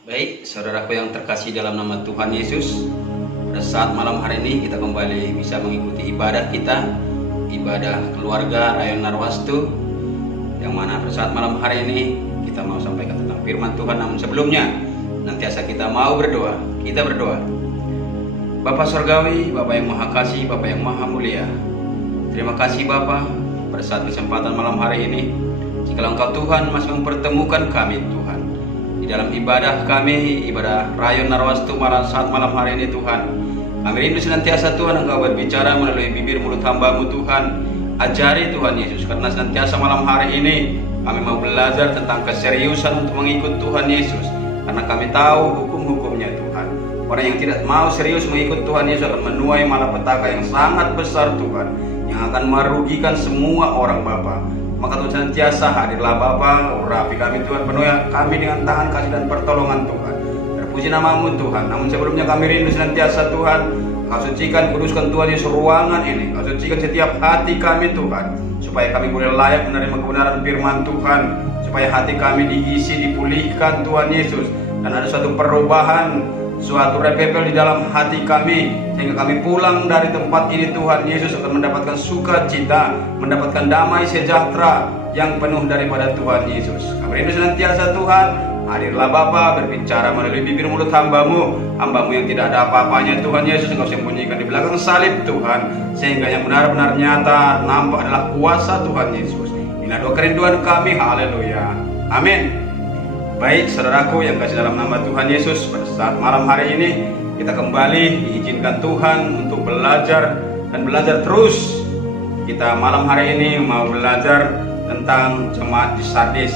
Baik, saudaraku yang terkasih dalam nama Tuhan Yesus, pada saat malam hari ini kita kembali bisa mengikuti ibadah kita, ibadah keluarga Rayon Narwastu, yang mana pada saat malam hari ini kita mau sampaikan tentang firman Tuhan. Namun sebelumnya, nantiasa kita mau berdoa. Kita berdoa. Bapa Surgawi, Bapa yang Maha Kasih, Bapa yang Maha Mulia, terima kasih Bapa pada saat kesempatan malam hari ini. Jikalau Engkau Tuhan masih mempertemukan kami Tuhan di dalam ibadah kami, ibadah Rayon Narwastu saat malam hari ini Tuhan, kami rindu senantiasa Tuhan Engkau berbicara melalui bibir mulut hamba-Mu Tuhan. Ajari Tuhan Yesus, karena senantiasa malam hari ini kami mau belajar tentang keseriusan untuk mengikut Tuhan Yesus, karena kami tahu hukum-hukumnya Tuhan. Orang yang tidak mau serius mengikut Tuhan Yesus akan menuai malapetaka yang sangat besar Tuhan, yang akan merugikan semua orang Bapa. Maka Tuhan senantiasa hadirlah Bapa, urapi kami Tuhan, penuhi kami dengan tangan kasih dan pertolongan Tuhan. Terpuji nama-Mu Tuhan. Namun sebelumnya kami rindu senantiasa Tuhan, Kau sucikan, kuduskan Tuhan Yesus ruangan ini. Kau sucikan setiap hati kami Tuhan, supaya kami boleh layak menerima kebenaran firman Tuhan, supaya hati kami diisi, dipulihkan Tuhan Yesus, dan ada suatu perubahan, suatu repepel di dalam hati kami, sehingga kami pulang dari tempat ini Tuhan Yesus akan mendapatkan sukacita, mendapatkan damai sejahtera yang penuh daripada Tuhan Yesus. Kami rindu senantiasa Tuhan, hadirlah Bapa, berbicara melalui bibir mulut hamba-Mu yang tidak ada apa-apanya Tuhan Yesus. Engkau sembunyikan di belakang salib Tuhan, sehingga yang benar-benar nyata nampak adalah kuasa Tuhan Yesus. Inilah doa kerinduan kami, haleluya, amin. Baik saudaraku yang kasih dalam nama Tuhan Yesus, pada saat malam hari ini kita kembali diizinkan Tuhan untuk belajar dan belajar terus. Kita malam hari ini mau belajar tentang jemaat di Sardis.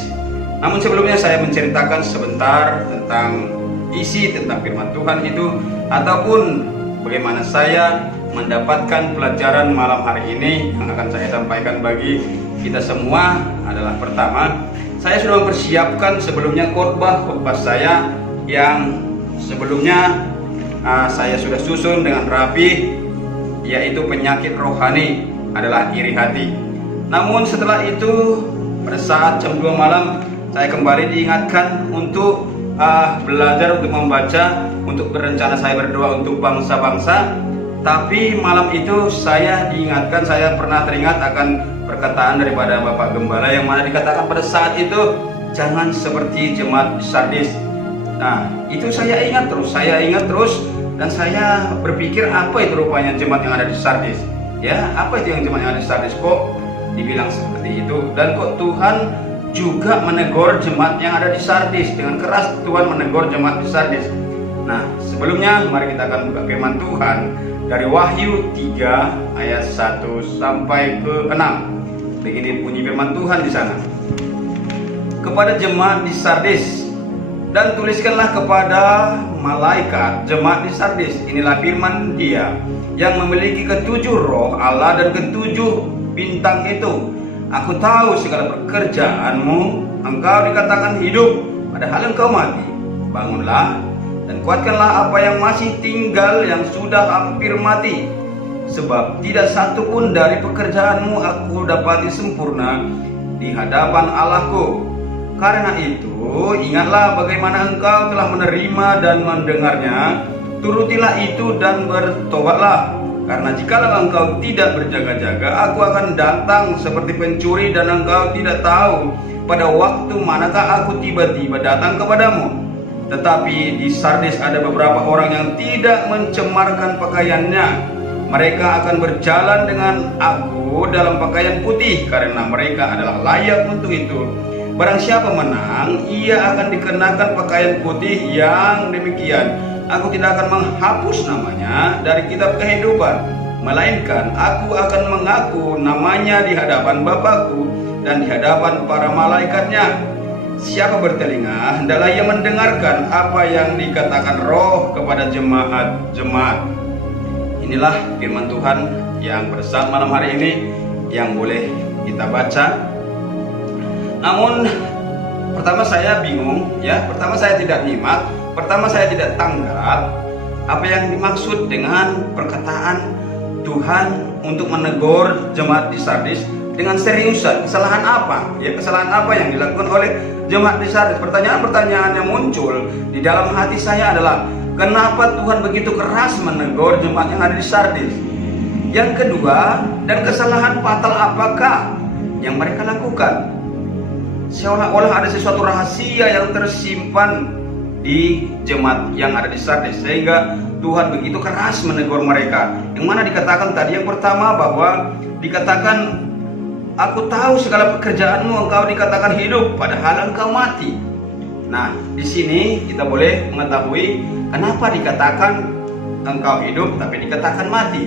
Namun sebelumnya saya menceritakan sebentar tentang isi tentang firman Tuhan itu, ataupun bagaimana saya mendapatkan pelajaran malam hari ini yang akan saya sampaikan bagi kita semua adalah: pertama, saya sudah mempersiapkan sebelumnya khotbah saya yang sebelumnya saya sudah susun dengan rapi, yaitu penyakit rohani adalah iri hati. Namun setelah itu pada saat jam 2 malam saya kembali diingatkan untuk belajar, untuk membaca, untuk berencana saya berdoa untuk bangsa-bangsa. Tapi malam itu saya diingatkan, saya pernah teringat akan perkataan daripada Bapak Gembala yang mana dikatakan pada saat itu, jangan seperti jemaat di Sardis. Nah, itu saya ingat terus, dan saya berpikir apa itu rupanya jemaat yang ada di Sardis. Ya, apa itu yang jemaat yang ada di Sardis, kok dibilang seperti itu, dan kok Tuhan juga menegur jemaat yang ada di Sardis. Dengan keras Tuhan menegur jemaat di Sardis. Nah, sebelumnya mari kita akan buka firman Tuhan dari Wahyu 3 ayat 1 sampai ke 6. Begini bunyi firman Tuhan di sana. Kepada jemaat di Sardis, dan tuliskanlah kepada malaikat jemaat di Sardis, inilah firman Dia yang memiliki ketujuh roh Allah dan ketujuh bintang itu. Aku tahu segala pekerjaanmu, engkau dikatakan hidup, padahal engkau mati. Bangunlah dan kuatkanlah apa yang masih tinggal, yang sudah hampir mati. Sebab tidak satu pun dari pekerjaanmu aku dapati sempurna di hadapan Allahku. Karena itu, ingatlah bagaimana engkau telah menerima dan mendengarnya, turutilah itu dan bertobatlah. Karena jikalau engkau tidak berjaga-jaga, aku akan datang seperti pencuri, dan engkau tidak tahu pada waktu manakah aku tiba-tiba datang kepadamu. Tetapi di Sardis ada beberapa orang yang tidak mencemarkan pakaiannya. Mereka akan berjalan dengan aku dalam pakaian putih, karena mereka adalah layak untuk itu. Barang siapa menang, ia akan dikenakan pakaian putih yang demikian. Aku tidak akan menghapus namanya dari kitab kehidupan, melainkan aku akan mengaku namanya di hadapan Bapakku dan di hadapan para malaikatnya. Siapa bertelinga, hendaklah ia mendengarkan apa yang dikatakan Roh kepada jemaat-jemaat. Inilah firman Tuhan yang pada saat malam hari ini yang boleh kita baca. Namun pertama saya bingung, ya. Pertama saya tidak nyimak, pertama saya tidak tanggap apa yang dimaksud dengan perkataan Tuhan untuk menegur jemaat di Sardis dengan seriusan. Kesalahan apa? Ya, kesalahan apa yang dilakukan oleh jemaat di Sardis? Pertanyaan-pertanyaan yang muncul di dalam hati saya adalah, kenapa Tuhan begitu keras menegur jemaat yang ada di Sardis? Yang kedua, dan kesalahan fatal apakah yang mereka lakukan? Seolah-olah ada sesuatu rahasia yang tersimpan di jemaat yang ada di Sardis, sehingga Tuhan begitu keras menegur mereka. Yang mana dikatakan tadi, yang pertama bahwa dikatakan, aku tahu segala pekerjaanmu, engkau dikatakan hidup padahal engkau mati. Nah, di sini kita boleh mengetahui kenapa dikatakan engkau hidup tapi dikatakan mati.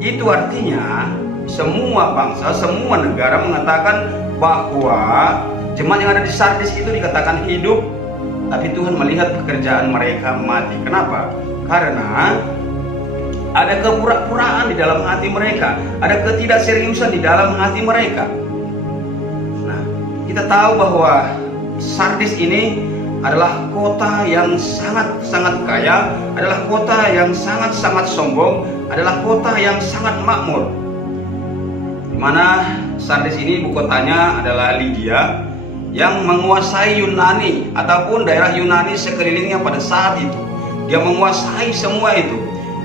Itu artinya semua bangsa, semua negara mengatakan bahwa jemaat yang ada di Sardis itu dikatakan hidup, tapi Tuhan melihat pekerjaan mereka mati. Kenapa? Karena ada kepura-puraan di dalam hati mereka, ada ketidakseriusan di dalam hati mereka. Nah, kita tahu bahwa Sardis ini adalah kota yang sangat-sangat kaya, adalah kota yang sangat-sangat sombong, adalah kota yang sangat makmur. Di mana Sardis ini ibu kotanya adalah Lydia, yang menguasai Yunani ataupun daerah Yunani sekelilingnya pada saat itu. Dia menguasai semua itu,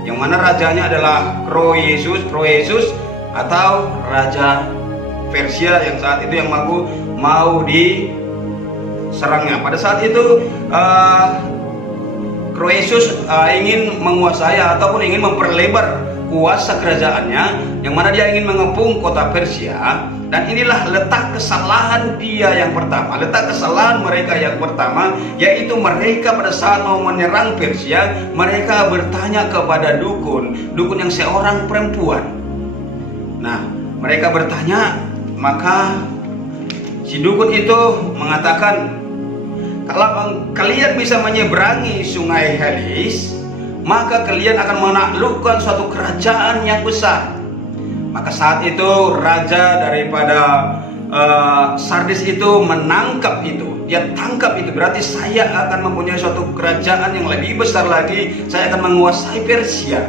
yang mana rajanya adalah Croesus atau raja Persia yang saat itu yang mau diserangnya. Pada saat itu Croesus ingin menguasai ataupun ingin memperlebar kuasa kerajaannya, yang mana dia ingin mengepung kota Persia. Dan inilah letak kesalahan dia yang pertama, letak kesalahan mereka yang pertama, yaitu mereka pada saat mau menyerang Persia, mereka bertanya kepada dukun yang seorang perempuan. Nah, mereka bertanya, maka si dukun itu mengatakan, kalau kalian bisa menyeberangi sungai Helis, maka kalian akan menaklukkan suatu kerajaan yang besar. Maka saat itu raja daripada Sardis itu menangkap itu. Dia tangkap itu, berarti saya akan mempunyai suatu kerajaan yang lebih besar lagi. Saya akan menguasai Persia.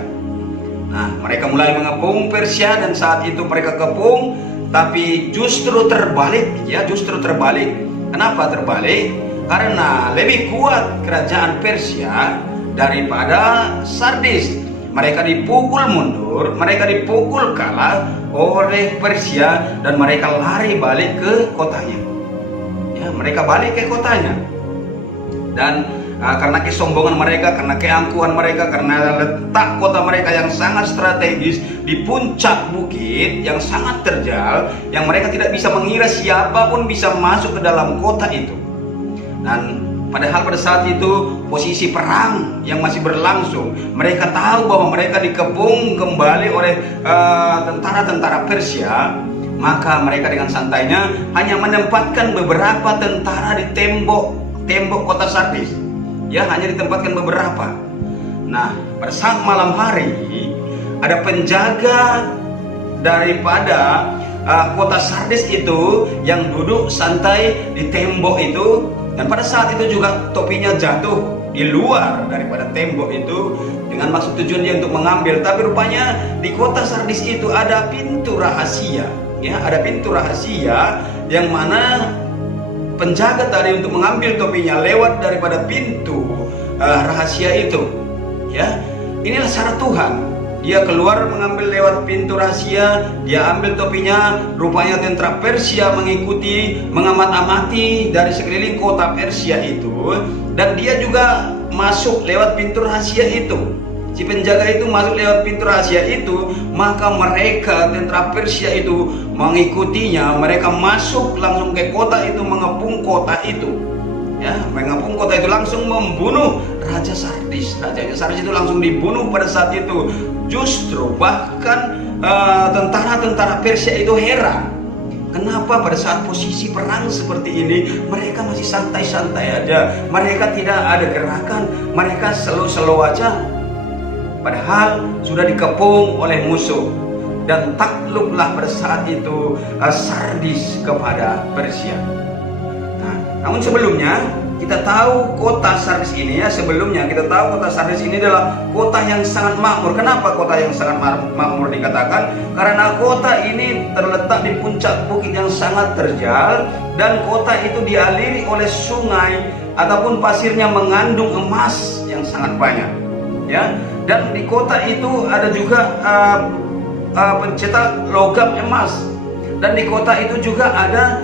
Nah, mereka mulai mengepung Persia, dan saat itu mereka kepung, tapi justru terbalik, ya, justru terbalik. Kenapa terbalik? Karena lebih kuat kerajaan Persia daripada Sardis. Mereka dipukul mundur, mereka dipukul kalah oleh Persia, dan mereka lari balik ke kotanya. Ya, mereka balik ke kotanya. Dan karena kesombongan mereka, karena keangkuhan mereka, karena letak kota mereka yang sangat strategis di puncak bukit yang sangat terjal, yang mereka tidak bisa mengira siapapun bisa masuk ke dalam kota itu. Dan padahal pada saat itu posisi perang yang masih berlangsung, mereka tahu bahwa mereka dikepung kembali oleh tentara-tentara Persia. Maka mereka dengan santainya hanya menempatkan beberapa tentara di tembok kota Sardis. Ya, hanya ditempatkan beberapa. Nah, pada saat malam hari ada penjaga daripada kota Sardis itu yang duduk santai di tembok itu. Dan pada saat itu juga topinya jatuh di luar daripada tembok itu dengan maksud tujuan dia untuk mengambil. Tapi rupanya di kota Sardis itu ada pintu rahasia, ya, ada pintu rahasia yang mana penjaga tadi untuk mengambil topinya lewat daripada pintu rahasia itu. Ya, inilah cara Tuhan. Dia keluar mengambil lewat pintu rahasia, dia ambil topinya. Rupanya tentara Persia mengikuti, mengamat-amati dari sekeliling kota Persia itu, dan dia juga masuk lewat pintu rahasia itu. Si penjaga itu masuk lewat pintu rahasia itu, maka mereka tentara Persia itu mengikutinya. Mereka masuk langsung ke kota itu, mengepung kota itu. Ya, mengepung kota itu, langsung membunuh Raja Sardis. Raja Sardis itu langsung dibunuh pada saat itu. Justru bahkan tentara-tentara Persia itu heran, kenapa pada saat posisi perang seperti ini mereka masih santai-santai aja, mereka tidak ada gerakan, mereka slow-slow aja. Padahal sudah dikepung oleh musuh, dan takluklah pada saat itu Sardis kepada Persia. Nah, namun sebelumnya kita tahu kota Sardis ini ya, sebelumnya kita tahu kota Sardis ini adalah kota yang sangat makmur. Kenapa kota yang sangat makmur dikatakan? Karena kota ini terletak di puncak bukit yang sangat terjal, dan kota itu dialiri oleh sungai ataupun pasirnya mengandung emas yang sangat banyak. Ya, dan di kota itu ada juga pencetak logam emas, dan di kota itu juga ada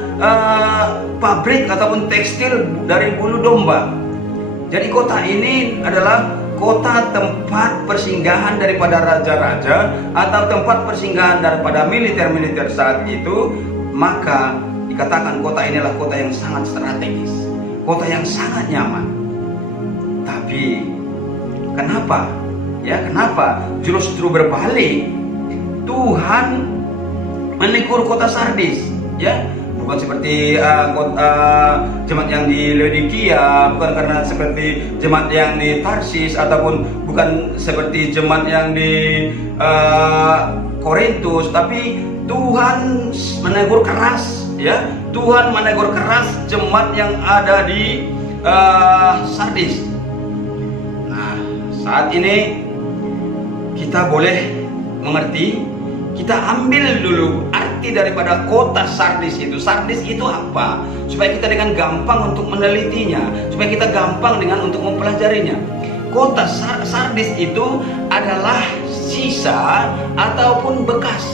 pabrik ataupun tekstil dari bulu domba. Jadi kota ini adalah kota tempat persinggahan daripada raja-raja atau tempat persinggahan daripada militer-militer saat itu. Maka dikatakan kota inilah kota yang sangat strategis, kota yang sangat nyaman. Tapi kenapa? Ya, kenapa justru berbalik? Tuhan menegur kota Sardis, ya, bukan seperti jemaat yang di Laodikia, bukan karena seperti jemaat yang di Tarsis, ataupun bukan seperti jemaat yang di Korintus, tapi Tuhan menegur keras, ya, Tuhan menegur keras jemaat yang ada di Sardis. Nah, saat ini kita boleh mengerti, kita ambil dulu arti daripada kota Sardis itu. Sardis itu apa? Supaya kita dengan gampang untuk menelitinya, supaya kita gampang dengan untuk mempelajarinya. Kota Sardis itu adalah sisa ataupun bekas.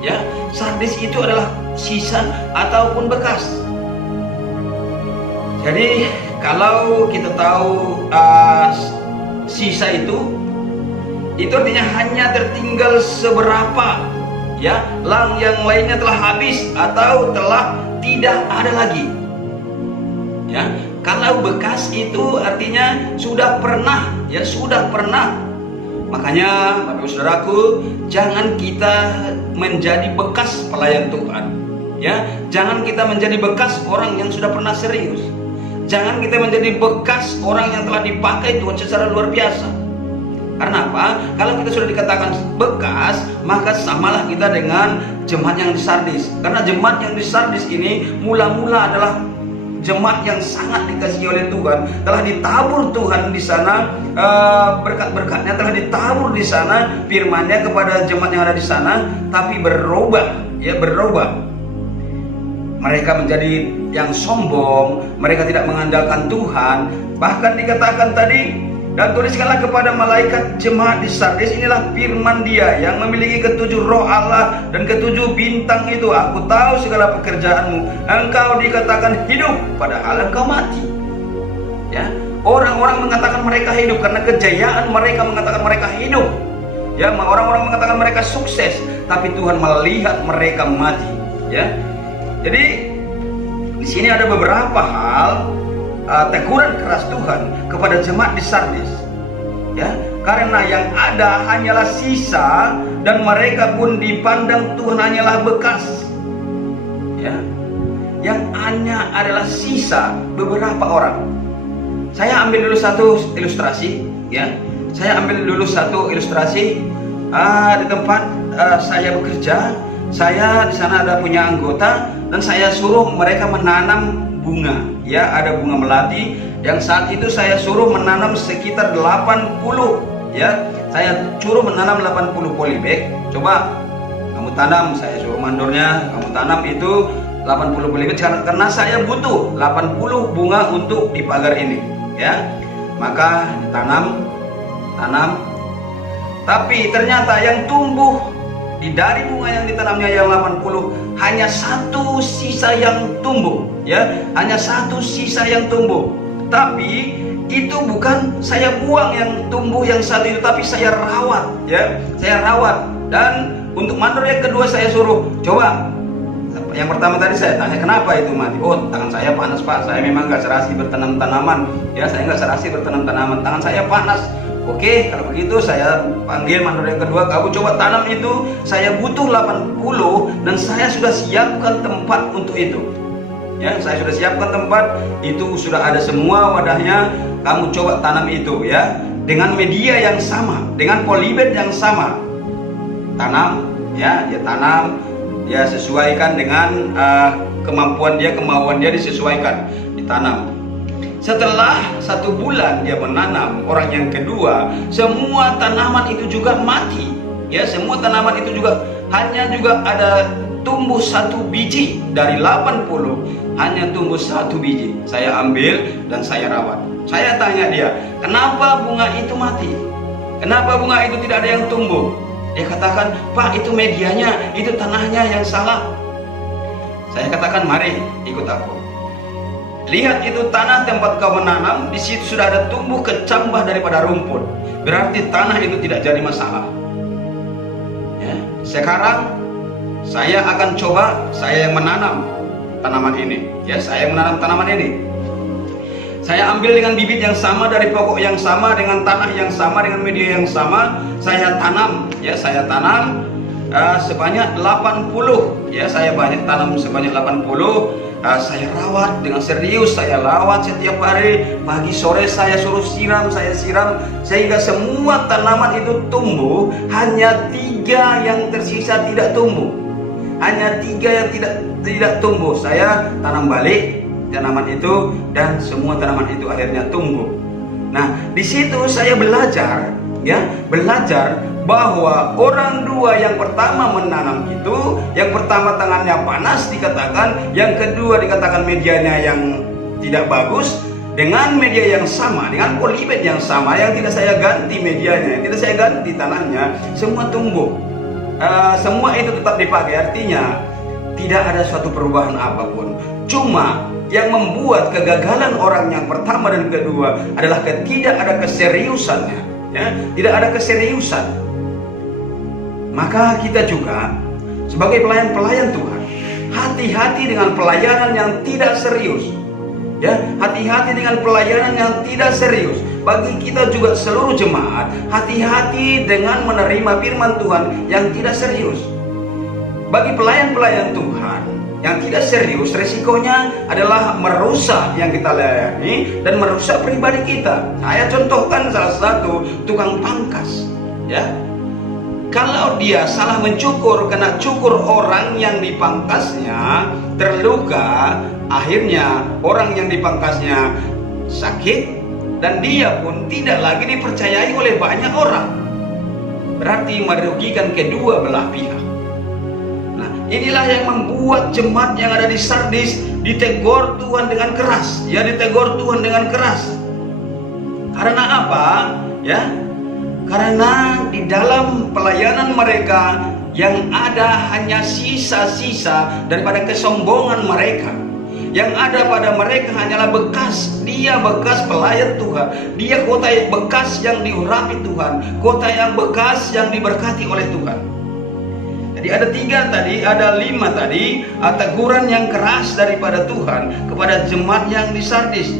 Ya, Sardis itu adalah sisa ataupun bekas. Jadi kalau kita tahu sisa itu artinya hanya tertinggal seberapa, ya, yang lainnya telah habis atau telah tidak ada lagi. Ya, kalau bekas itu artinya sudah pernah, ya, sudah pernah. Makanya Bapak Ibu Saudaraku, jangan kita menjadi bekas pelayan Tuhan. Ya, jangan kita menjadi bekas orang yang sudah pernah serius. Jangan kita menjadi bekas orang yang telah dipakai Tuhan secara luar biasa. Karena apa? Kalau kita sudah dikatakan bekas, maka samalah kita dengan jemaat yang di Sardis. Karena jemaat yang di Sardis ini mula-mula adalah jemaat yang sangat dikasihi oleh Tuhan, telah ditabur Tuhan di sana, berkat-berkatnya telah ditabur di sana, firman-Nya kepada jemaat yang ada di sana, tapi berubah, ya, berubah. Mereka menjadi yang sombong, mereka tidak mengandalkan Tuhan. Bahkan dikatakan tadi, dan tuliskanlah kepada malaikat jemaat di Sardis, inilah firman Dia yang memiliki ketujuh roh Allah dan ketujuh bintang itu. Aku tahu segala pekerjaanmu, engkau dikatakan hidup padahal engkau mati. Ya, orang-orang mengatakan mereka hidup karena kejayaan mereka, mengatakan mereka hidup. Ya, orang-orang mengatakan mereka sukses, tapi Tuhan melihat mereka mati. Ya, jadi di sini ada beberapa hal teguran keras Tuhan kepada jemaat di Sardis, ya, karena yang ada hanyalah sisa dan mereka pun dipandang Tuhan hanyalah bekas, ya, yang hanya adalah sisa beberapa orang. Saya ambil dulu satu ilustrasi, ya, saya ambil dulu satu ilustrasi di tempat saya bekerja. Saya di sana ada punya anggota dan saya suruh mereka menanam bunga, ya, ada bunga melati yang saat itu saya suruh menanam sekitar 80, ya, saya suruh menanam 80 polybag. Coba kamu tanam, saya suruh mandornya, kamu tanam itu 80 polybag karena saya butuh 80 bunga untuk di pagar ini, ya. Maka ditanam, tapi ternyata yang tumbuh dari bunga yang ditanamnya yang 80, hanya satu sisa yang tumbuh, ya, hanya satu sisa yang tumbuh. Tapi itu bukan saya buang yang tumbuh yang satu itu, tapi saya rawat, ya, saya rawat. Dan untuk mandor yang kedua saya suruh coba. Yang pertama tadi saya tanya kenapa itu mati. Oh, tangan saya panas, Pak, saya memang nggak serasi bertanam tanaman, ya, saya nggak serasi bertanam tanaman, tangan saya panas. Oke, kalau begitu saya panggil mandor yang kedua, kamu coba tanam itu, saya butuh 80 dan saya sudah siapkan tempat untuk itu. Ya, saya sudah siapkan tempat, itu sudah ada semua wadahnya, kamu coba tanam itu, ya, dengan media yang sama, dengan polybag yang sama. Tanam, ya, dia tanam, dia sesuaikan dengan kemampuan dia, kemauan dia disesuaikan, ditanam. Setelah 1 bulan dia menanam, orang yang kedua, semua tanaman itu juga mati. Ya, semua tanaman itu juga hanya ada tumbuh 1 biji dari 80, hanya tumbuh 1 biji. Saya ambil dan saya rawat. Saya tanya dia, kenapa bunga itu mati? Kenapa bunga itu tidak ada yang tumbuh? Dia katakan, Pak, itu medianya, itu tanahnya yang salah. Saya katakan, mari ikut aku. Lihat itu tanah tempat kau menanam, di situ sudah ada tumbuh kecambah daripada rumput. Berarti tanah itu tidak jadi masalah. Ya, sekarang saya akan coba, saya yang menanam tanaman ini. Ya, saya yang menanam tanaman ini. Saya ambil dengan bibit yang sama dari pokok yang sama, dengan tanah yang sama, dengan media yang sama. Saya tanam, ya, saya tanam sebanyak 80. Ya, saya tanam sebanyak 80. Saya rawat dengan serius, saya rawat setiap hari, pagi sore saya suruh siram, saya siram, sehingga semua tanaman itu tumbuh. Hanya 3 yang tersisa tidak tumbuh, hanya 3 yang tidak tumbuh. Saya tanam balik tanaman itu, dan semua tanaman itu akhirnya tumbuh. Nah, di situ saya belajar, ya, belajar bahwa orang 2 yang pertama menanam itu, yang pertama tangannya panas dikatakan, yang kedua dikatakan medianya yang tidak bagus, dengan media yang sama, dengan polybag yang sama, yang tidak saya ganti medianya, yang tidak saya ganti tanahnya, semua tumbuh. Semua itu tetap dipakai, artinya tidak ada suatu perubahan apapun. Cuma yang membuat kegagalan orang yang pertama dan kedua adalah tidak ada keseriusannya, ya, tidak ada keseriusan. Maka kita juga sebagai pelayan-pelayan Tuhan, hati-hati dengan pelayanan yang tidak serius. Ya, hati-hati dengan pelayanan yang tidak serius. Bagi kita juga seluruh jemaat, hati-hati dengan menerima firman Tuhan yang tidak serius. Bagi pelayan-pelayan Tuhan yang tidak serius, resikonya adalah merusak yang kita layani dan merusak pribadi kita. Saya contohkan salah satu tukang pangkas, ya. Kalau dia salah mencukur, kena cukur orang yang dipangkasnya terluka, akhirnya orang yang dipangkasnya sakit, dan dia pun tidak lagi dipercayai oleh banyak orang. Berarti merugikan kedua belah pihak. Nah, inilah yang membuat jemaat yang ada di Sardis ditegur Tuhan dengan keras. Ya, ditegur Tuhan dengan keras. Karena apa? Ya, karena di dalam pelayanan mereka yang ada hanya sisa-sisa daripada kesombongan mereka. Yang ada pada mereka hanyalah bekas. Dia bekas pelayan Tuhan. Dia kota yang bekas yang diurapi Tuhan. Kota yang bekas yang diberkati oleh Tuhan. Jadi ada 3 tadi, ada 5 tadi, teguran yang keras daripada Tuhan kepada jemaat yang di Sardis.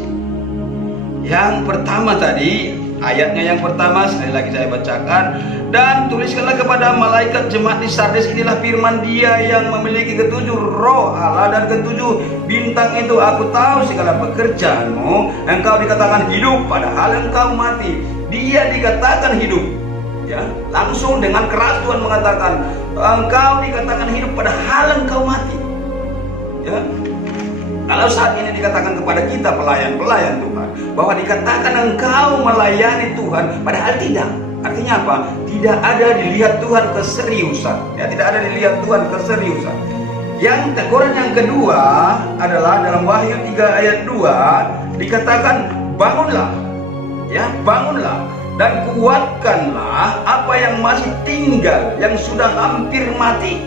Yang pertama tadi, ayatnya yang pertama sekali lagi saya bacakan. Dan tuliskanlah kepada malaikat jemaat di Sardis, inilah firman Dia yang memiliki 7 roh Allah dan 7 bintang itu. Aku tahu segala pekerjaanmu, engkau dikatakan hidup padahal engkau mati. Dia dikatakan hidup, ya, langsung dengan keras Tuhan mengatakan, engkau dikatakan hidup padahal engkau mati. Ya, kalau saat ini dikatakan kepada kita pelayan-pelayan Tuhan bahwa dikatakan engkau melayani Tuhan padahal tidak, artinya apa? Tidak ada dilihat Tuhan keseriusan, ya, tidak ada dilihat Tuhan keseriusan. Yang teguran yang kedua adalah dalam Wahyu 3 ayat 2 dikatakan bangunlah, ya, bangunlah dan kuatkanlah apa yang masih tinggal, yang sudah hampir mati.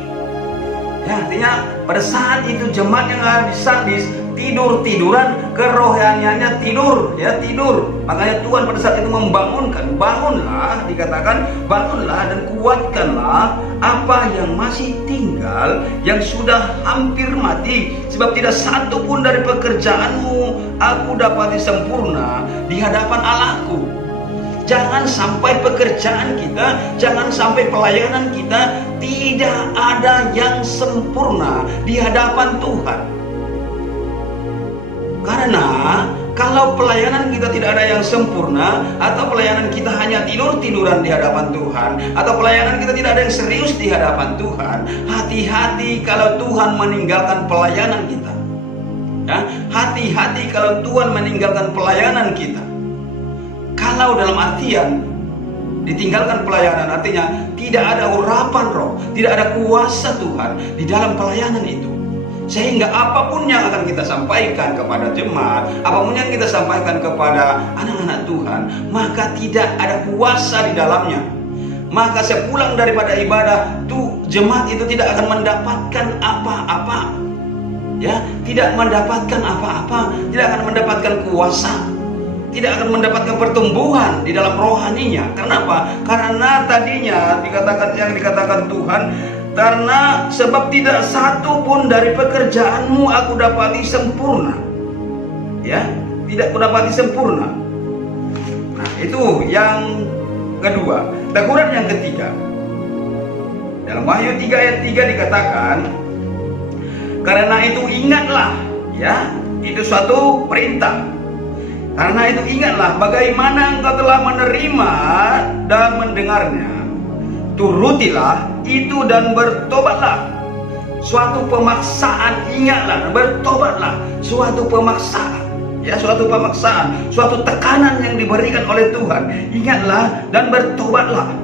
Ya, artinya pada saat itu jemaat yang ada di Sardis tidur-tiduran, kerohaniannya tidur, ya, tidur. Makanya Tuhan pada saat itu membangunkan, bangunlah, dikatakan bangunlah dan kuatkanlah apa yang masih tinggal, yang sudah hampir mati, sebab tidak satu pun dari pekerjaanmu aku dapati sempurna di hadapan Allahku. Jangan sampai pekerjaan kita, jangan sampai pelayanan kita tidak ada yang sempurna di hadapan Tuhan. Karena kalau pelayanan kita tidak ada yang sempurna, atau pelayanan kita hanya tidur-tiduran di hadapan Tuhan, atau pelayanan kita tidak ada yang serius di hadapan Tuhan, hati-hati kalau Tuhan meninggalkan pelayanan kita. Ya, hati-hati kalau Tuhan meninggalkan pelayanan kita. Kalau dalam artian ditinggalkan pelayanan, artinya tidak ada urapan roh, tidak ada kuasa Tuhan di dalam pelayanan itu. Sehingga apapun yang akan kita sampaikan kepada jemaat, apapun yang kita sampaikan kepada anak-anak Tuhan, maka tidak ada kuasa di dalamnya. Maka sepulang daripada ibadah, jemaat itu tidak akan mendapatkan apa-apa. Ya, tidak mendapatkan apa-apa, tidak akan mendapatkan kuasa, tidak akan mendapatkan pertumbuhan di dalam rohaninya. Kenapa? Karena tadinya dikatakan Tuhan, karena sebab tidak satu pun dari pekerjaanmu aku dapati sempurna. Ya, tidak kudapati sempurna. Nah, itu yang kedua. Teguran yang ketiga, dalam Wahyu 3 ayat 3 dikatakan, karena itu ingatlah, ya, itu suatu perintah. Karena itu ingatlah bagaimana engkau telah menerima dan mendengarnya. Turutilah itu dan bertobatlah. Suatu pemaksaan, ingatlah, bertobatlah. Suatu pemaksaan, ya, suatu pemaksaan, suatu tekanan yang diberikan oleh Tuhan. Ingatlah dan bertobatlah.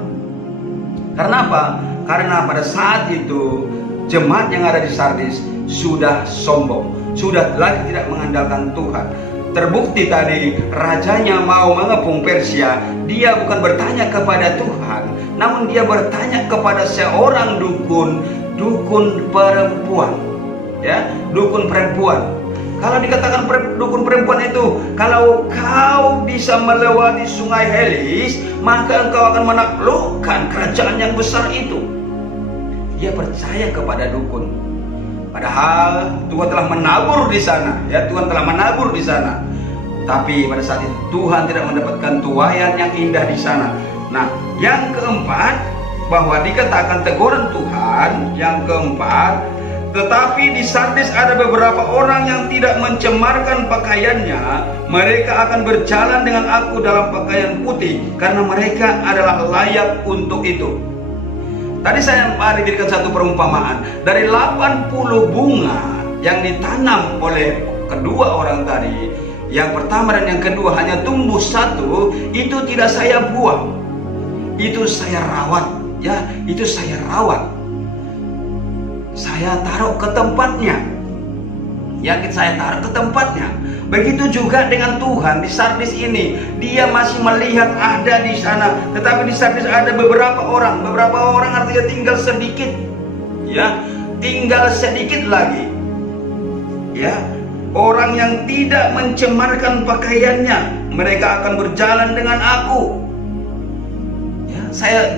Karena apa? Karena pada saat itu jemaat yang ada di Sardis sudah sombong, sudah lagi tidak mengandalkan Tuhan. Terbukti tadi rajanya mau mengepung Persia, dia bukan bertanya kepada Tuhan, namun dia bertanya kepada seorang dukun perempuan, ya, dukun perempuan. Kalau dikatakan dukun perempuan itu, kalau kau bisa melewati sungai Helis, maka engkau akan menaklukkan kerajaan yang besar itu. Dia percaya kepada dukun. Padahal Tuhan telah menabur di sana, ya, Tuhan telah menabur di sana. Tapi pada saat itu Tuhan tidak mendapatkan tuaian yang indah di sana. Nah, yang keempat, bahwa dikatakan teguran Tuhan. Yang keempat, tetapi di Sardis ada beberapa orang yang tidak mencemarkan pakaiannya. Mereka akan berjalan dengan aku dalam pakaian putih, karena mereka adalah layak untuk itu. Tadi saya berikan satu perumpamaan. Dari 80 bunga yang ditanam oleh kedua orang tadi, yang pertama dan yang kedua hanya tumbuh satu, itu tidak saya buang. Itu saya rawat, ya, itu saya rawat. Saya taruh ke tempatnya. Yang saya taruh ke tempatnya. Begitu juga dengan Tuhan di Sardis ini. Dia masih melihat ada di sana, tetapi di Sardis ada beberapa orang artinya tinggal sedikit, ya, tinggal sedikit lagi, ya, orang yang tidak mencemarkan pakaiannya. Mereka akan berjalan dengan aku. Ya,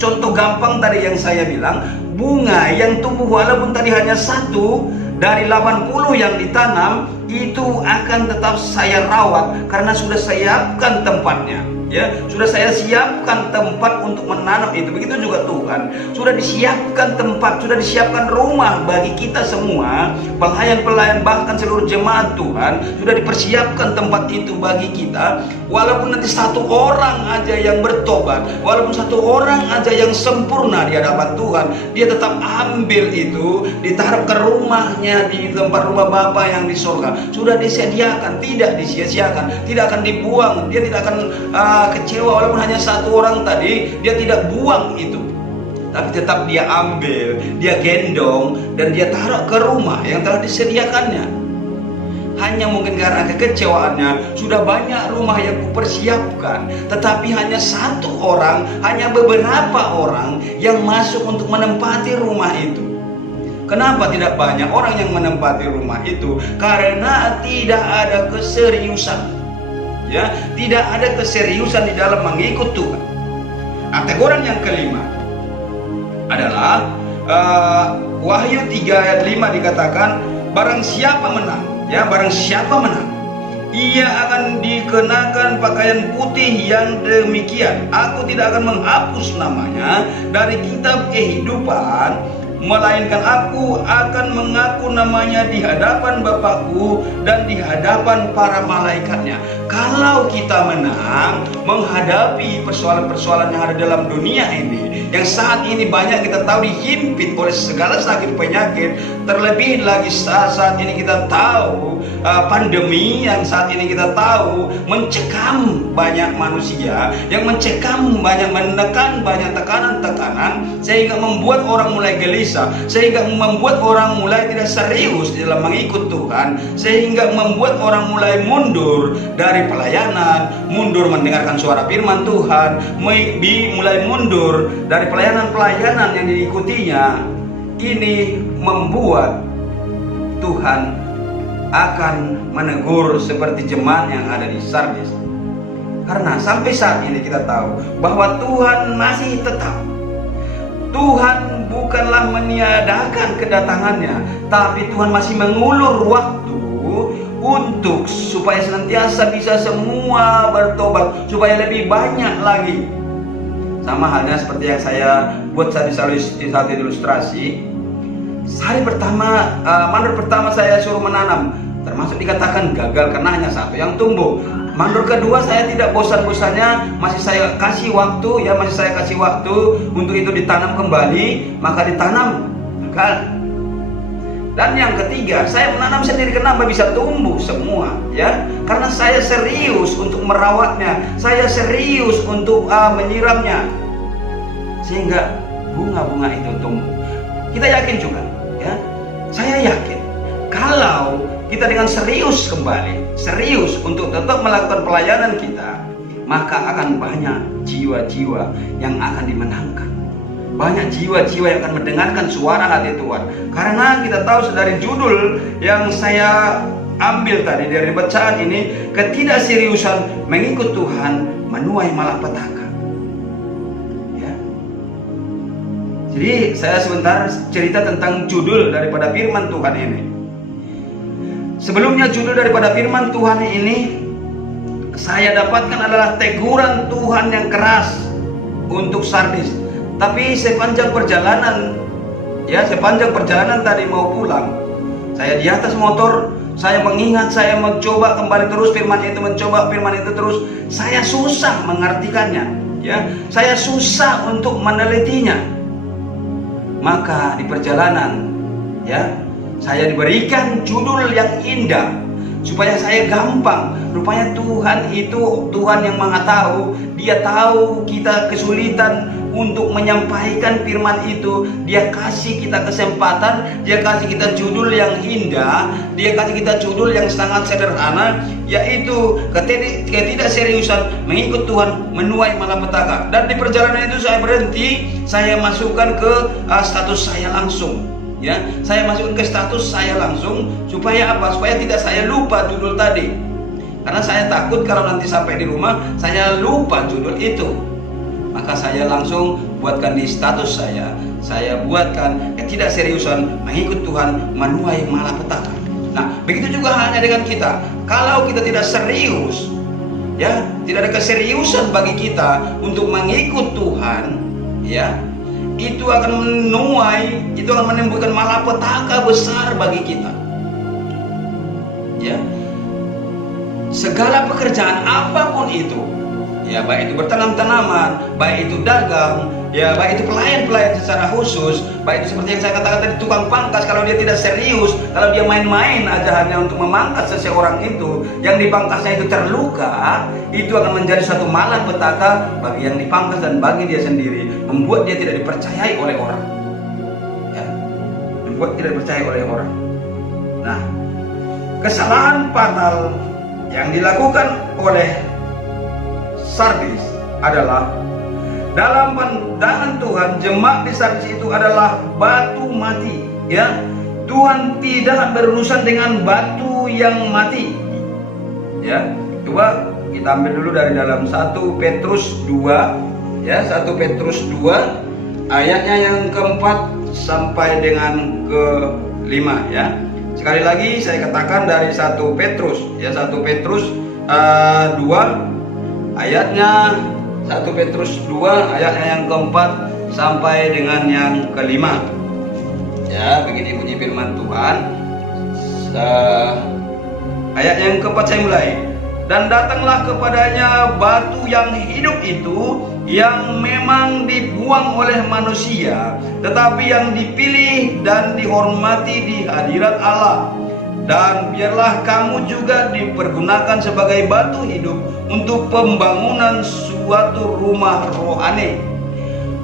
contoh gampang tadi yang saya bilang, bunga yang tumbuh walaupun tadi hanya satu dari 80 yang ditanam, itu akan tetap saya rawat karena sudah saya siapkan tempatnya, ya, sudah saya siapkan tempat untuk menanam itu. Begitu juga Tuhan, sudah disiapkan tempat, sudah disiapkan rumah bagi kita semua, pelayan-pelayan, bahkan seluruh jemaat Tuhan, sudah dipersiapkan tempat itu bagi kita. Walaupun nanti satu orang aja yang bertobat, walaupun satu orang aja yang sempurna di hadapan Tuhan, dia tetap ambil itu, ditaruh ke rumahnya, di tempat rumah Bapa yang di surga. Sudah disediakan, tidak disia-siakan, tidak akan dibuang. Dia tidak akan kecewa walaupun hanya satu orang tadi, dia tidak buang itu, tapi tetap dia ambil, dia gendong, dan dia taruh ke rumah yang telah disediakannya. Hanya mungkin karena kekecewaannya, sudah banyak rumah yang kupersiapkan, tetapi hanya satu orang, hanya beberapa orang yang masuk untuk menempati rumah itu. Kenapa tidak banyak orang yang menempati rumah itu? Karena tidak ada keseriusan, ya, tidak ada keseriusan di dalam mengikut Tuhan. Nah, teguran yang kelima adalah Wahyu 3 ayat 5 dikatakan, barang siapa menang, ya, barang siapa menang, ia akan dikenakan pakaian putih yang demikian. Aku tidak akan menghapus namanya dari kitab kehidupan, melainkan aku akan mengaku namanya di hadapan Bapakku dan di hadapan para malaikatnya. Kalau kita menang menghadapi persoalan-persoalan yang ada dalam dunia ini, yang saat ini banyak kita tahu dihimpit oleh segala sakit penyakit, terlebih lagi saat ini kita tahu pandemi yang saat ini kita tahu mencekam banyak manusia, yang mencekam banyak, menekan banyak tekanan-tekanan, sehingga membuat orang mulai gelisah, sehingga membuat orang mulai tidak serius di dalam mengikut Tuhan, sehingga membuat orang mulai mundur dari pelayanan, mundur mendengarkan suara firman Tuhan, mulai mundur dari pelayanan-pelayanan yang diikutinya. Ini membuat Tuhan akan menegur seperti jemaat yang ada di Sardis. Karena sampai saat ini kita tahu bahwa Tuhan masih tetap. Tuhan bukanlah meniadakan kedatangannya, tapi Tuhan masih mengulur waktu untuk supaya senantiasa bisa semua bertobat, supaya lebih banyak lagi. Sama halnya seperti yang saya buat tadi di satu ilustrasi. Hari pertama, mandor pertama saya suruh menanam, termasuk dikatakan gagal karena hanya satu yang tumbuh. Mandor kedua saya tidak bosan-bosannya, masih saya kasih waktu, masih saya kasih waktu untuk itu ditanam kembali, maka ditanam gagal. Dan yang ketiga, saya menanam sendiri, kenapa bisa tumbuh semua? Karena saya serius untuk merawatnya, saya serius untuk menyiramnya, sehingga bunga-bunga itu tumbuh. Kita yakin juga, saya yakin kalau kita dengan serius kembali, serius untuk tetap melakukan pelayanan kita, maka akan banyak jiwa-jiwa yang akan dimenangkan. Banyak jiwa-jiwa yang akan mendengarkan suara hati Tuhan. Karena kita tahu dari judul yang saya ambil tadi dari bacaan ini, ketidakseriusan mengikut Tuhan menuai malapetaka. Jadi saya sebentar cerita tentang judul daripada firman Tuhan ini. Sebelumnya judul daripada firman Tuhan ini saya dapatkan adalah teguran Tuhan yang keras untuk Sardis. Tapi sepanjang perjalanan tadi mau pulang, saya di atas motor, saya mengingat, saya mencoba kembali terus firman itu terus, saya susah mengartikannya, saya susah untuk menelitinya. Maka di perjalanan, saya diberikan judul yang indah supaya saya gampang. Rupanya Tuhan itu Tuhan yang Maha Tahu. Dia tahu kita kesulitan untuk menyampaikan firman itu. Dia kasih kita kesempatan, dia kasih kita judul yang indah, dia kasih kita judul yang sangat sederhana, yaitu ketidakseriusan mengikut Tuhan menuai malapetaka. Dan di perjalanan itu saya berhenti, saya masukkan ke status saya langsung. Saya masukkan ke status saya langsung supaya apa? Supaya tidak saya lupa judul tadi. Karena saya takut kalau nanti sampai di rumah saya lupa judul itu. Maka saya langsung buatkan di status saya buatkan ketidakseriusan mengikut Tuhan menuai malapetaka. Nah, begitu juga halnya dengan kita. Kalau kita tidak serius, tidak ada keseriusan bagi kita untuk mengikut Tuhan, itu akan menuai, itu akan menimbulkan malapetaka besar bagi kita. Segala pekerjaan apapun itu, baik itu bertanam-tanaman, baik itu dagang, baik itu pelayan-pelayan secara khusus, baik itu seperti yang saya katakan tadi tukang pangkas, kalau dia tidak serius, kalau dia main-main aja hanya untuk memangkas seseorang itu, yang dipangkasnya itu terluka, itu akan menjadi suatu malapetaka bagi yang dipangkas dan bagi dia sendiri, membuat dia tidak dipercayai oleh orang. Membuat tidak dipercayai oleh orang. Nah, kesalahan fatal yang dilakukan oleh Sardis adalah dalam pandangan Tuhan, jemaat di Sardis itu adalah batu mati. Tuhan tidak berurusan dengan batu yang mati. Coba kita ambil dulu dari dalam 1 Petrus 2, 1 Petrus 2 ayatnya yang keempat sampai dengan ke-5. Sekali lagi saya katakan dari 1 Petrus, 1 Petrus 2 ayatnya, 1 Petrus 2 ayatnya yang keempat sampai dengan yang ke-5. Ya, begini bunyi firman Tuhan. Ayat yang keempat saya mulai. Dan datanglah kepadanya batu yang hidup itu, yang memang dibuang oleh manusia, tetapi yang dipilih dan dihormati di hadirat Allah. Dan biarlah kamu juga dipergunakan sebagai batu hidup untuk pembangunan suatu rumah rohani,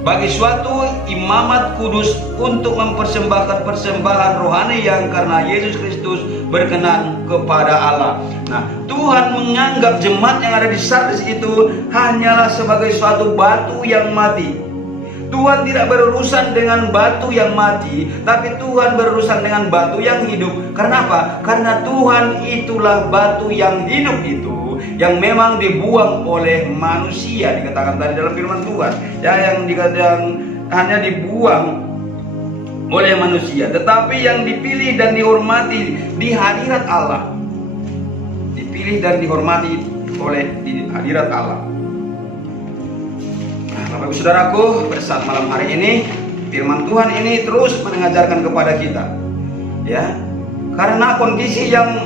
bagi suatu imamat kudus, untuk mempersembahkan persembahan rohani yang karena Yesus Kristus berkenan kepada Allah. Nah, Tuhan menganggap jemaat yang ada di Sardis itu hanyalah sebagai suatu batu yang mati. Tuhan tidak berurusan dengan batu yang mati, tapi Tuhan berurusan dengan batu yang hidup. Karena apa? Karena Tuhan itulah batu yang hidup itu, yang memang dibuang oleh manusia, dikatakan tadi dalam firman Tuhan, ya, yang hanya dibuang oleh manusia, tetapi yang dipilih dan dihormati di hadirat Allah. Dipilih dan dihormati oleh di hadirat Allah. Nah, Bapak Ibu Saudaraku, pada saat malam hari ini firman Tuhan ini terus mengajarkan kepada kita, ya, karena kondisi yang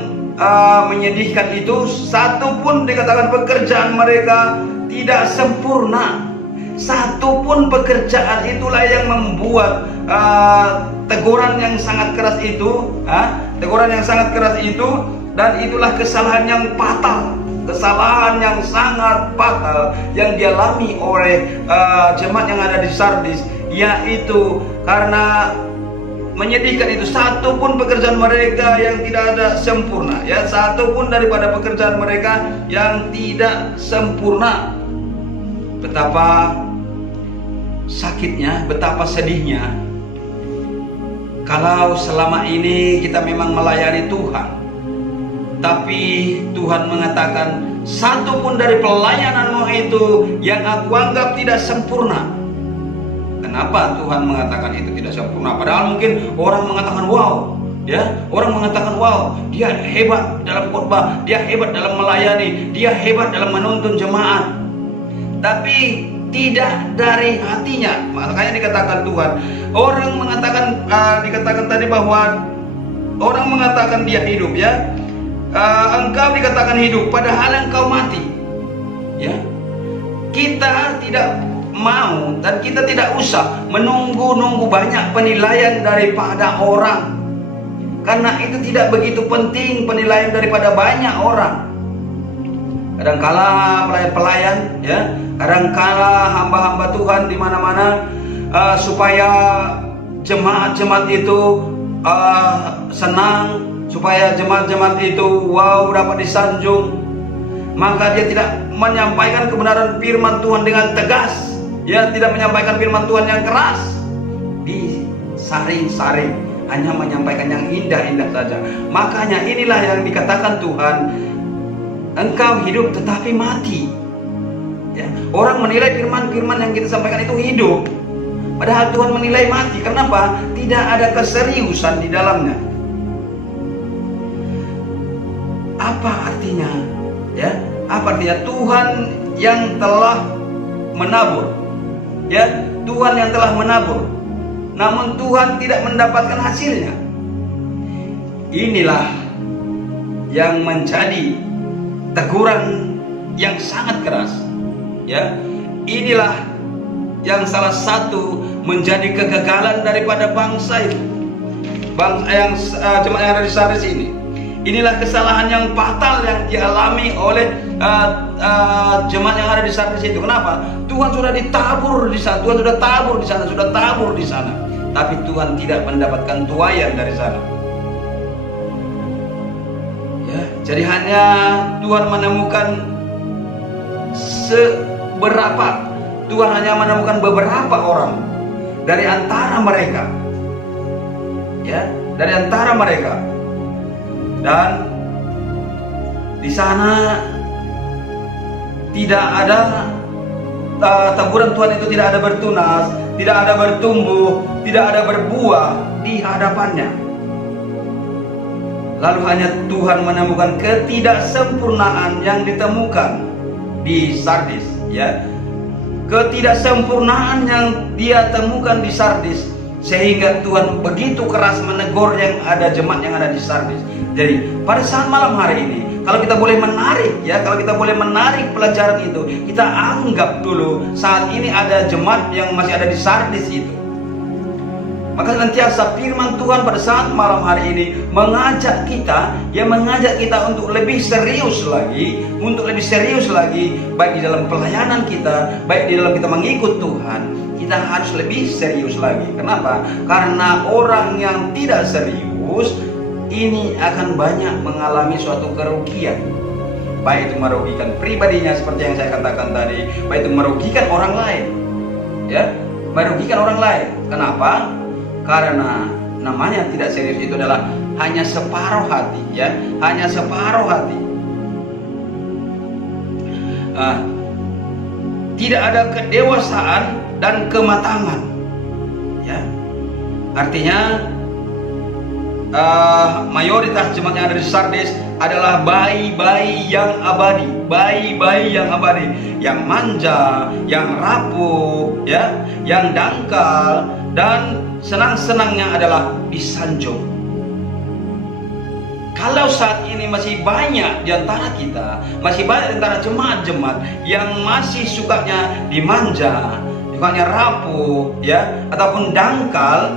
menyedihkan itu, satu pun dikatakan pekerjaan mereka tidak sempurna. Satu pun pekerjaan itulah yang membuat teguran yang sangat keras itu, teguran yang sangat keras itu, dan itulah kesalahan yang fatal, kesalahan yang sangat fatal yang dialami oleh jemaat yang ada di Sardis, yaitu karena menyedihkan itu, satu pun pekerjaan mereka yang tidak ada sempurna, ya, satu pun daripada pekerjaan mereka yang tidak sempurna. Betapa sakitnya, betapa sedihnya kalau selama ini kita memang melayani Tuhan, tapi Tuhan mengatakan satu pun dari pelayananmu itu yang aku anggap tidak sempurna. Kenapa Tuhan mengatakan itu tidak sempurna? Padahal mungkin orang mengatakan wow, ya, orang mengatakan wow, dia hebat dalam khotbah, dia hebat dalam melayani, dia hebat dalam menuntun jemaat, tapi tidak dari hatinya. Makanya dikatakan Tuhan, orang mengatakan dikatakan tadi bahwa orang mengatakan dia hidup, ya, engkau dikatakan hidup padahal engkau mati, ya. Kita tidak mau dan kita tidak usah menunggu banyak penilaian daripada orang, karena itu tidak begitu penting penilaian daripada banyak orang. Kadangkala pelayan-pelayan, ya, kadangkala hamba-hamba Tuhan di mana-mana, supaya jemaat-jemaat itu senang, supaya jemaat-jemaat itu wow dapat disanjung, maka dia tidak menyampaikan kebenaran firman Tuhan dengan tegas, ya, tidak menyampaikan firman Tuhan yang keras, disaring-saring, hanya menyampaikan yang indah-indah saja. Makanya inilah yang dikatakan Tuhan, engkau hidup tetapi mati, ya. Orang menilai firman-firman yang kita sampaikan itu hidup, padahal Tuhan menilai mati. Kenapa? Tidak ada keseriusan di dalamnya. Apa artinya? Ya, apa artinya? Tuhan yang telah menabur, ya, Tuhan yang telah menabur, namun Tuhan tidak mendapatkan hasilnya. Inilah yang menjadi teguran yang sangat keras, ya. Inilah yang salah satu menjadi kegagalan daripada bangsa itu, bangsa yang jemaat yang ada di Sardis ini. Inilah kesalahan yang fatal yang dialami oleh jemaat yang ada di Sardis itu. Kenapa? Tuhan sudah ditabur di sana, Tuhan sudah tabur di sana, sudah tabur di sana, tapi Tuhan tidak mendapatkan tuaian dari sana. Ya, jadi hanya Tuhan menemukan Tuhan hanya menemukan beberapa orang dari antara mereka, ya, dari antara mereka. Dan di sana tidak ada teguran Tuhan itu, tidak ada bertunas, tidak ada bertumbuh, tidak ada berbuah di hadapannya. Lalu hanya Tuhan menemukan ketidaksempurnaan yang ditemukan di Sardis, ya. Ketidaksempurnaan yang dia temukan di Sardis sehingga Tuhan begitu keras menegur yang ada jemaat yang ada di Sardis. Jadi pada saat malam hari ini, kalau kita boleh menarik ya, kalau kita boleh menarik pelajaran itu, kita anggap dulu saat ini ada jemaat yang masih ada di Sardis itu. Maka senantiasa firman Tuhan pada saat malam hari ini mengajak kita untuk lebih serius lagi, baik di dalam pelayanan kita, baik di dalam kita mengikut Tuhan. Kita harus lebih serius lagi. Kenapa? Karena orang yang tidak serius ini akan banyak mengalami suatu kerugian. Baik itu merugikan pribadinya seperti yang saya katakan tadi, baik itu merugikan orang lain. Ya, merugikan orang lain. Kenapa? Karena namanya tidak serius itu adalah hanya separuh hati, ya, hanya separuh hati. Tidak ada kedewasaan dan kematangan, ya. Artinya mayoritas jemaat yang ada di Sardis adalah bayi-bayi yang abadi, yang manja, yang rapuh, ya, yang dangkal, dan senang-senangnya adalah disanjung. Kalau saat ini masih banyak di antara kita, masih banyak di antara jemaat-jemaat yang masih sukanya dimanja, sukanya rapuh, ya, ataupun dangkal,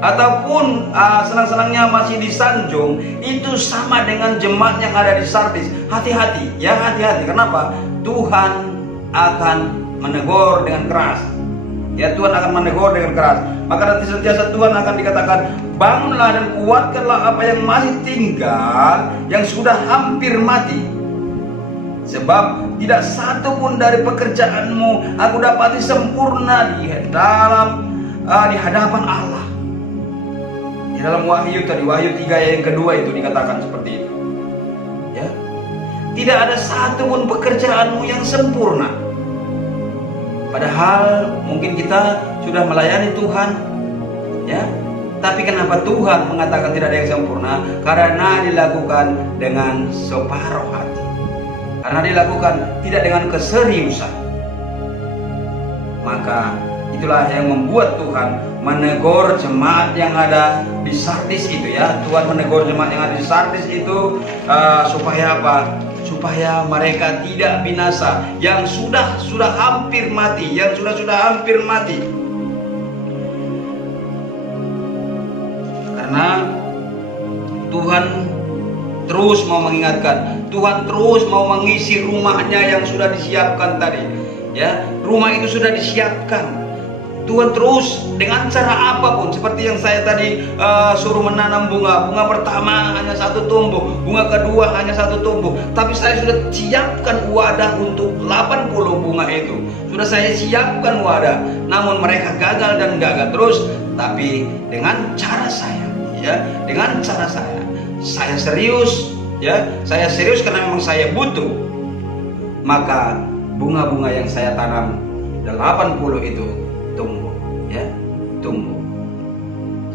ataupun senang-senangnya masih disanjung, itu sama dengan jemaat yang ada di Sardis. Hati-hati, ya, hati-hati. Kenapa? Tuhan akan menegur dengan keras. Ya, Tuhan akan menegur dengan keras. Maka nanti sentiasa Tuhan akan dikatakan, bangunlah dan kuatkanlah apa yang masih tinggal, yang sudah hampir mati. Sebab tidak satu pun dari pekerjaanmu aku dapati sempurna di hadapan Allah. Di dalam Wahyu tadi, Wahyu 3 yang kedua itu dikatakan seperti itu. Ya, tidak ada satu pun pekerjaanmu yang sempurna. Padahal mungkin kita sudah melayani Tuhan, ya. Tapi kenapa Tuhan mengatakan tidak ada yang sempurna? Karena dilakukan dengan separuh hati. Karena dilakukan tidak dengan keseriusan. Maka itulah yang membuat Tuhan menegur jemaat yang ada di Sardis itu, ya. Tuhan menegur jemaat yang ada di Sardis itu supaya apa? Supaya mereka tidak binasa, yang sudah hampir mati, Karena Tuhan terus mau mengingatkan, Tuhan terus mau mengisi rumahnya yang sudah disiapkan tadi, ya. Rumah itu sudah disiapkan. Tuhan terus dengan cara apapun, seperti yang saya tadi suruh menanam bunga pertama hanya 1 tumbuh, bunga kedua hanya 1 tumbuh, tapi saya sudah siapkan wadah untuk 80 bunga itu. Sudah saya siapkan wadah, namun mereka gagal dan gagal terus. Tapi dengan cara saya, ya, dengan cara saya serius, ya, saya serius karena memang saya butuh. Maka bunga-bunga yang saya tanam 80 itu tumbuh, ya, tumbuh.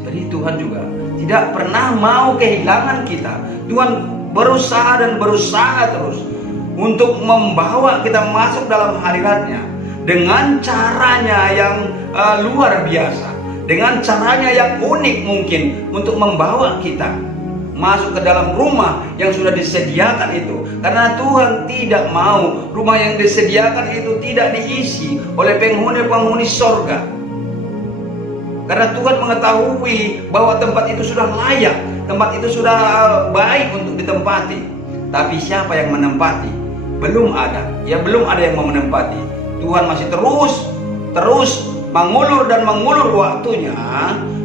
Jadi Tuhan juga tidak pernah mau kehilangan kita. Tuhan berusaha dan berusaha terus untuk membawa kita masuk dalam hadirat-Nya dengan caranya yang luar biasa, dengan caranya yang unik mungkin, untuk membawa kita masuk ke dalam rumah yang sudah disediakan itu. Karena Tuhan tidak mau rumah yang disediakan itu tidak diisi oleh penghuni-penghuni sorga. Karena Tuhan mengetahui bahwa tempat itu sudah layak, tempat itu sudah baik untuk ditempati. Tapi siapa yang menempati? Belum ada, ya, belum ada yang mau menempati. Tuhan masih terus mengulur dan mengulur waktunya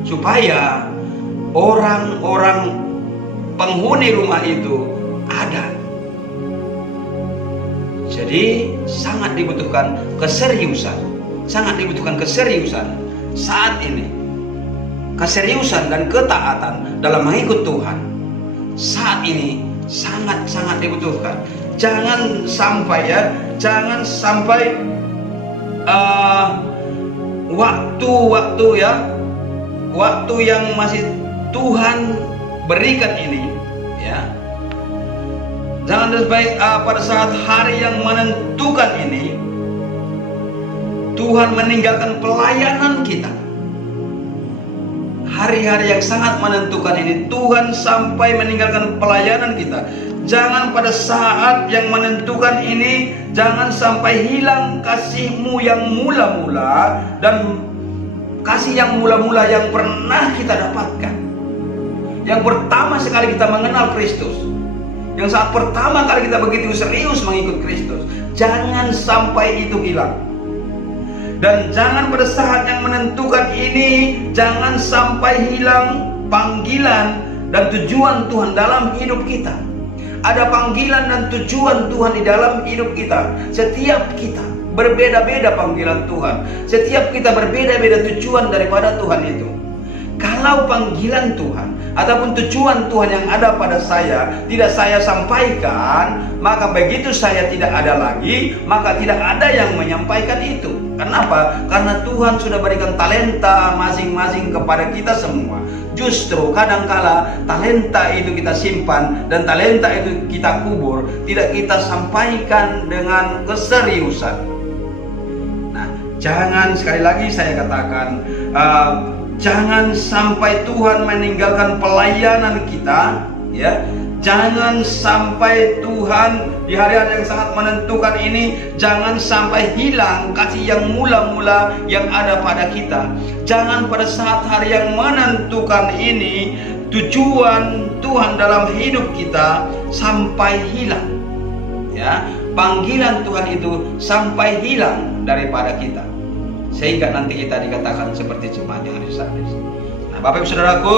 supaya orang-orang penghuni rumah itu ada. Jadi sangat dibutuhkan keseriusan, saat ini. Keseriusan dan ketaatan dalam mengikut Tuhan saat ini sangat dibutuhkan. Jangan sampai waktu yang masih Tuhan berikan ini, ya, jangan sampai pada saat hari yang menentukan ini Tuhan meninggalkan pelayanan kita. hari-hari yang sangat menentukan ini, Tuhan sampai meninggalkan pelayanan kita. Jangan pada saat yang menentukan ini, jangan sampai hilang kasih-Mu yang mula-mula dan kasih yang mula-mula yang pernah kita dapatkan. Yang pertama sekali kita mengenal Kristus, yang saat pertama kali kita begitu serius mengikut Kristus, jangan sampai itu hilang. Dan jangan pada saat yang menentukan ini, jangan sampai hilang panggilan dan tujuan Tuhan dalam hidup kita. Ada panggilan dan tujuan Tuhan di dalam hidup kita. Setiap kita berbeda-beda panggilan Tuhan. Setiap kita berbeda-beda tujuan daripada Tuhan itu. Kalau panggilan Tuhan ataupun tujuan Tuhan yang ada pada saya tidak saya sampaikan, maka begitu saya tidak ada lagi, maka tidak ada yang menyampaikan itu. Kenapa? Karena Tuhan sudah berikan talenta masing-masing kepada kita semua. Justru kadangkala talenta itu kita simpan dan talenta itu kita kubur, tidak kita sampaikan dengan keseriusan. Nah, jangan, sekali lagi saya katakan, jangan sampai Tuhan meninggalkan pelayanan kita, ya. Jangan sampai Tuhan di hari-hari yang sangat menentukan ini, jangan sampai hilang kasih yang mula-mula yang ada pada kita. Jangan pada saat hari yang menentukan ini, tujuan Tuhan dalam hidup kita sampai hilang. Ya, panggilan Tuhan itu sampai hilang daripada kita, sehingga nanti kita dikatakan seperti jemaat yang ada di Sardis. Nah, Bapak Ibu Saudaraku,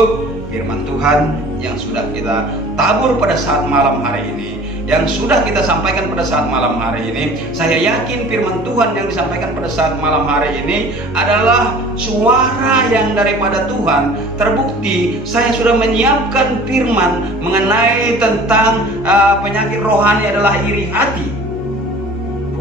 firman Tuhan yang sudah kita tabur pada saat malam hari ini, yang sudah kita sampaikan pada saat malam hari ini, saya yakin firman Tuhan yang disampaikan pada saat malam hari ini adalah suara yang daripada Tuhan. Terbukti saya sudah menyiapkan firman mengenai tentang penyakit rohani adalah iri hati.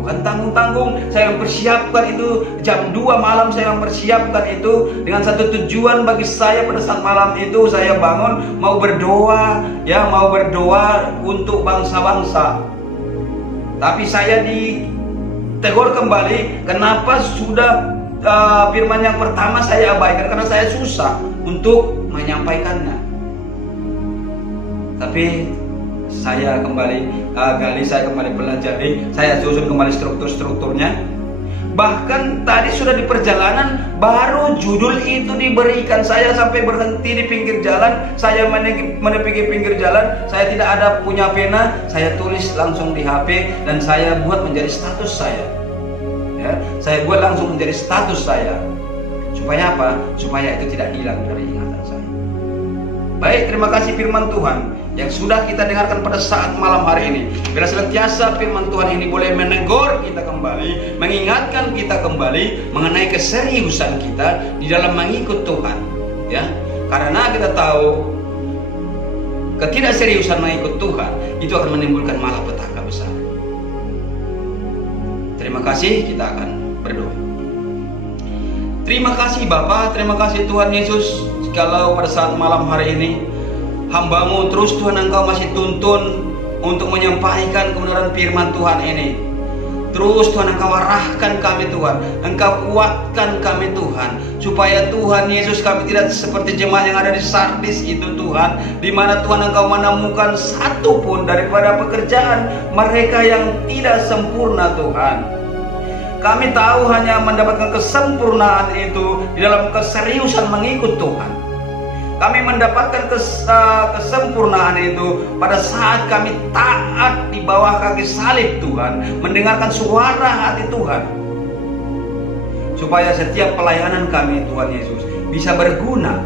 Bukan tanggung-tanggung, saya mempersiapkan itu jam 2 malam, saya mempersiapkan itu dengan satu tujuan bagi saya pada saat malam itu. Saya bangun mau berdoa, ya, mau berdoa untuk bangsa-bangsa. Tapi saya ditegur kembali, kenapa sudah firman yang pertama saya abaikan, karena saya susah untuk menyampaikannya. Tapi saya kembali saya kembali pelajari, saya susun kembali strukturnya. Bahkan tadi sudah di perjalanan baru judul itu diberikan, saya sampai berhenti di pinggir jalan, saya menepiki pinggir jalan, saya tidak ada punya pena, saya tulis langsung di HP dan saya buat menjadi status saya. Ya, saya buat langsung menjadi status saya. Supaya apa? Supaya itu tidak hilang dari ingatan saya. Baik, terima kasih firman Tuhan yang sudah kita dengarkan pada saat malam hari ini. Biar senantiasa firman Tuhan ini boleh menegur kita kembali, mengingatkan kita kembali mengenai keseriusan kita di dalam mengikut Tuhan, ya. Karena kita tahu ketidakseriusan mengikut Tuhan itu akan menimbulkan malapetaka besar. Terima kasih, kita akan berdoa. Terima kasih Bapa, terima kasih Tuhan Yesus, kalau pada saat malam hari ini hamba-Mu terus Tuhan Engkau masih tuntun untuk menyampaikan kebenaran firman Tuhan ini. Terus Tuhan Engkau arahkan kami Tuhan, Engkau kuatkan kami Tuhan, supaya Tuhan Yesus kami tidak seperti jemaat yang ada di Sardis itu Tuhan, di mana Tuhan Engkau menemukan satu pun daripada pekerjaan mereka yang tidak sempurna Tuhan. Kami tahu hanya mendapatkan kesempurnaan itu di dalam keseriusan mengikut Tuhan. Kami mendapatkan kesempurnaan itu pada saat kami taat di bawah kaki salib Tuhan, mendengarkan suara hati Tuhan. Supaya setiap pelayanan kami Tuhan Yesus bisa berguna,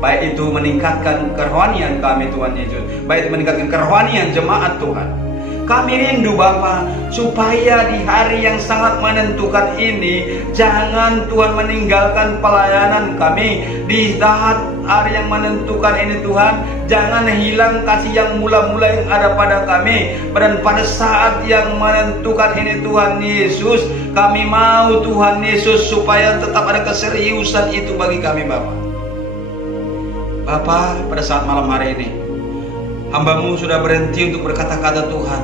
baik itu meningkatkan kerohanian kami Tuhan Yesus, baik itu meningkatkan kerohanian jemaat Tuhan. Kami rindu Bapa, supaya di hari yang sangat menentukan ini, jangan Tuhan meninggalkan pelayanan kami. Di saat hari yang menentukan ini Tuhan, jangan hilang kasih yang mula-mula yang ada pada kami. Dan pada saat yang menentukan ini Tuhan Yesus, kami mau Tuhan Yesus supaya tetap ada keseriusan itu bagi kami Bapa. Bapa, pada saat malam hari ini hamba-Mu sudah berhenti untuk berkata-kata Tuhan.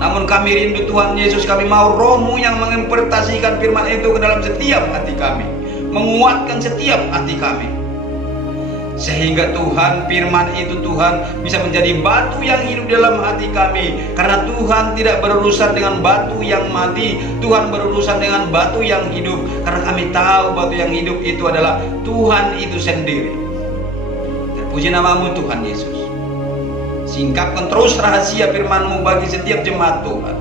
Namun kami rindu Tuhan Yesus, kami mau Roh-Mu yang menginterpretasikan firman itu ke dalam setiap hati kami, menguatkan setiap hati kami. Sehingga Tuhan, firman itu Tuhan bisa menjadi batu yang hidup dalam hati kami. Karena Tuhan tidak berurusan dengan batu yang mati, Tuhan berurusan dengan batu yang hidup. Karena kami tahu batu yang hidup itu adalah Tuhan itu sendiri. Terpuji namamu Tuhan Yesus. Singkapkan terus rahasia firman-Mu bagi setiap jemaat Tuhan.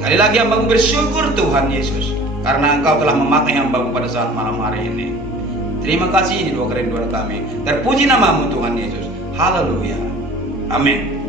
Sekali lagi hamba-Mu bersyukur Tuhan Yesus, karena Engkau telah memakai hamba-Mu pada saat malam hari ini. Terima kasih di doa kerinduan kami. Terpuji namamu Tuhan Yesus. Haleluya. Amin.